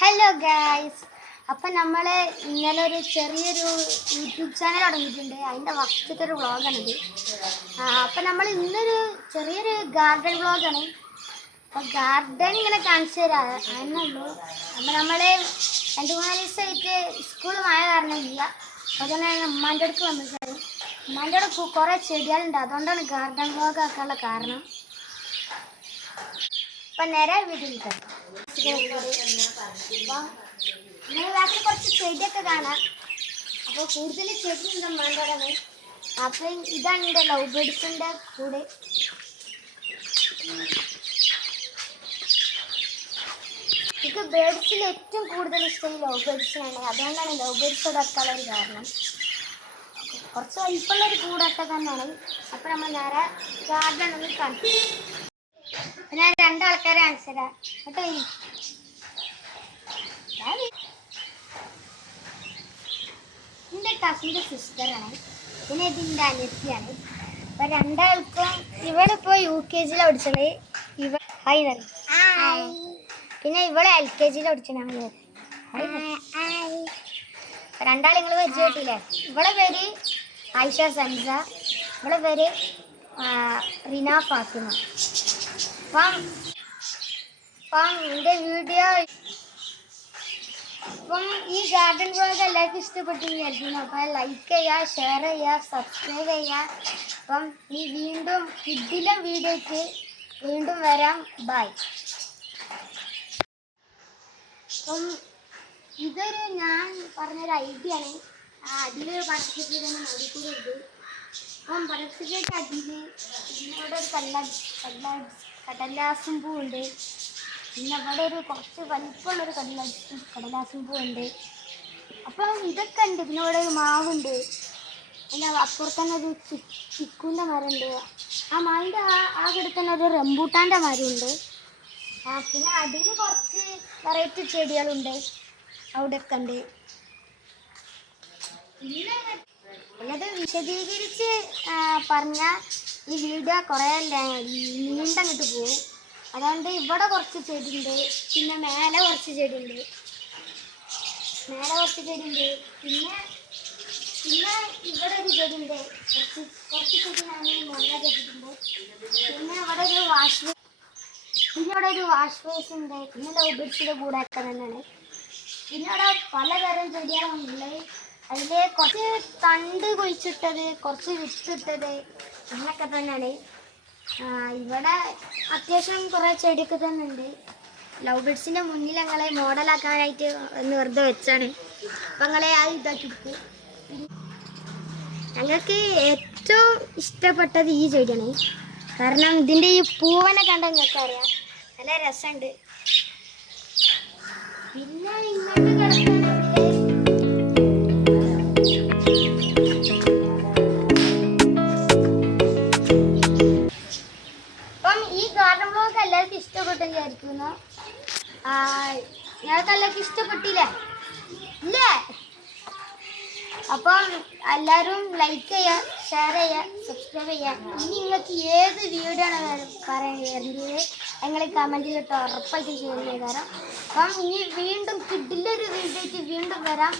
Hello guys, അപ്പം നമ്മൾ ഇന്നലെ ഒരു ചെറിയൊരു യൂട്യൂബ് ചാനൽ തുടങ്ങിയിട്ടുണ്ട്. അതിൻ്റെ ഫസ്റ്റത്തെ ഒരു വ്ളോഗാണിത്. അപ്പം നമ്മൾ ഇന്നൊരു ചെറിയൊരു ഗാർഡൻ വ്ളോഗാണ്. അപ്പോൾ ഗാർഡൻ ഇങ്ങനെ കാണിച്ചു തരാം അതിനുള്ളൂ. അപ്പം നമ്മൾ 2-3 ദിവസമായിട്ട് സ്കൂൾ മഴ കാരണം ഇല്ല. അതുകൊണ്ട് തന്നെ ഉമ്മാൻ്റെ അടുക്ക് വന്നിട്ടാണ്. ഉമ്മാൻ്റെ അടുക്ക് കുറേ ചെടികളുണ്ട്, അതുകൊണ്ടാണ് ഗാർഡൻ വ്ളോഗ് ആക്കാനുള്ള കാരണം. അപ്പം നേരെ വീട്ടിൽ ബാക്കി കുറച്ച് ചെടിയൊക്കെ കാണാം. അപ്പോൾ കൂടുതൽ ചെടി ഉണ്ട് ഉമ്മാൻ്റെതാണ്. അപ്പം ഇതാണ് എൻ്റെ ലവ് ബേഡ്സിൻ്റെ കൂടെ. എനിക്ക് ബേഡ്സിൽ ഏറ്റവും കൂടുതൽ ഇഷ്ടം ലവ് ബേഡ്സിനാണ്. അതുകൊണ്ടാണ് ലവ് ബേഡ്സോട് വെക്കാനുള്ള കാരണം. കുറച്ച് വലിപ്പമുള്ളൊരു കൂടൊക്കെ തന്നെയാണ്. അപ്പം നമ്മൾ നേരെ ഗാർഡൻ ഒന്ന് കാണും. ഞാൻ 2 ആൾക്കാരെ കാണിച്ചുതരാം കേട്ടോ. എൻ്റെ കസിൻ്റെ സിസ്റ്ററാണ്, പിന്നെ ഇതിൻ്റെ അനിയത്തിയാണ്. അപ്പം 2 ആൾക്കും ഇവിടെ ഇപ്പോൾ UKG പഠിച്ചത്. ഹായ് നറി. പിന്നെ ഇവിടെ LKG പഠിച്ചതാണ്. 2 ആൾ നിങ്ങൾ പരിചയപ്പെട്ടില്ലേ? ഇവിടെ പേര് ആയിഷ സൻസ, ഇവിടെ പേര് റിന ഫാത്തിമ. അപ്പം എൻ്റെ വീഡിയോ ഈ ഗാർഡൻ വ്ളോഗ് എല്ലാവർക്കും ഇഷ്ടപ്പെട്ടെന്ന് വിചാരിക്കുന്നു. അപ്പം ലൈക്ക് ചെയ്യുക, ഷെയർ ചെയ്യുക, സബ്സ്ക്രൈബ് ചെയ്യുക. അപ്പം വീണ്ടും ഇതിലെ വീഡിയോയ്ക്ക് വീണ്ടും വരാം. ബൈ. അപ്പം ഇതൊരു ഞാൻ പറഞ്ഞൊരു ഐഡിയ ആണ്. അതിൽ പാർട്ടിസിപ്പേറ്റ് നോക്കിക്കൂടുണ്ട്. അപ്പം പാർട്ടിസിപ്പേറ്റ് അതിൽ ഇവിടെ ഒരു കടലാസും പൂവുണ്ട്. പിന്നെ അവിടെ ഒരു കുറച്ച് വലിപ്പമുള്ളൊരു കടലാസും പൂവുണ്ട്. അപ്പം ഇതൊക്കെ ഉണ്ട്. പിന്നെ ഇവിടെ ഒരു മാവുണ്ട്. പിന്നെ അപ്പുറത്ത് തന്നെ ഒരു ചിക്കുൻ്റെ മരമുണ്ട്. ആ മാവിൻ്റെ ആ കിടത്ത് തന്നെ ഒരു റംബൂട്ടാൻ്റെ മരമുണ്ട്. പിന്നെ അതിൽ കുറച്ച് വെറൈറ്റി ചെടികളുണ്ട്, അവിടെയൊക്കെ ഉണ്ട്. പിന്നെ വിശദീകരിച്ച് പറഞ്ഞാൽ ഈ വീഡിയോ കുറേ നീണ്ടങ്ങിട്ട് പോകും. അതുകൊണ്ട് ഇവിടെ കുറച്ച് ചെടിയുണ്ട്, പിന്നെ മേലെ കുറച്ച് ചെടിയുണ്ട്. പിന്നെ ഇവിടെ ഒരു ചെടിയുണ്ട്. കുറച്ച് ചെടി ഞാൻ മുളക് വെച്ചിട്ടുണ്ട്. പിന്നെ ഇവിടെ ഒരു വാഷ് ബേസ് ഉണ്ട്. പിന്നെ ലവ് ബേഡ്സിൻ്റെ കൂടെ ഒക്കെ തന്നെയാണ്. പിന്നെ അവിടെ പലതരം ചെടികളുണ്ട്. അതിൽ കുറച്ച് തണ്ട് കുഴിച്ചിട്ടത്, കുറച്ച് വിത്തിട്ടത്, അങ്ങനെയൊക്കെ തന്നെയാണ്. ഇവിടെ അത്യാവശ്യം കുറേ ചെടിയൊക്കെ തന്നെ ഉണ്ട്. ലവ് ബേഡ്സിൻ്റെ മുന്നിൽ ഞങ്ങളെ മോഡലാക്കാനായിട്ട് ഒന്ന് വെറുതെ വെച്ചാണ്. അപ്പം ഞങ്ങളെ ആ ഇതാക്കിയിട്ട് ഞങ്ങൾക്ക് ഏറ്റവും ഇഷ്ടപ്പെട്ടത് ഈ ചെടിയാണ്. കാരണം ഇതിൻ്റെ ഈ പൂവനെ കണ്ട നിങ്ങൾക്ക് അറിയാം, നല്ല രസമുണ്ട്. പിന്നെ ഇങ്ങോട്ട് കിടക്കുന്ന എല്ലാവർക്കും ഇഷ്ടപ്പെട്ടെന്ന് വിചാരിക്കുന്നു. ഞങ്ങൾക്ക് എല്ലാവർക്കും ഇഷ്ടപ്പെട്ടില്ലേ? ഇല്ലേ? അപ്പം എല്ലാവരും ലൈക്ക് ചെയ്യുക, ഷെയർ ചെയ്യുക, സബ്സ്ക്രൈബ് ചെയ്യുക. ഇനി നിങ്ങൾക്ക് ഏത് വീഡിയോ ആണ് വരേണ്ടത് ഞങ്ങൾ കമൻറ്റിലിട്ട് ഉറപ്പായിട്ട് ചെയ്യുന്ന കാരണം. അപ്പം ഇനി വീണ്ടും കിഡിലൊരു വീഡിയോയ്ക്ക് വീണ്ടും വരാം.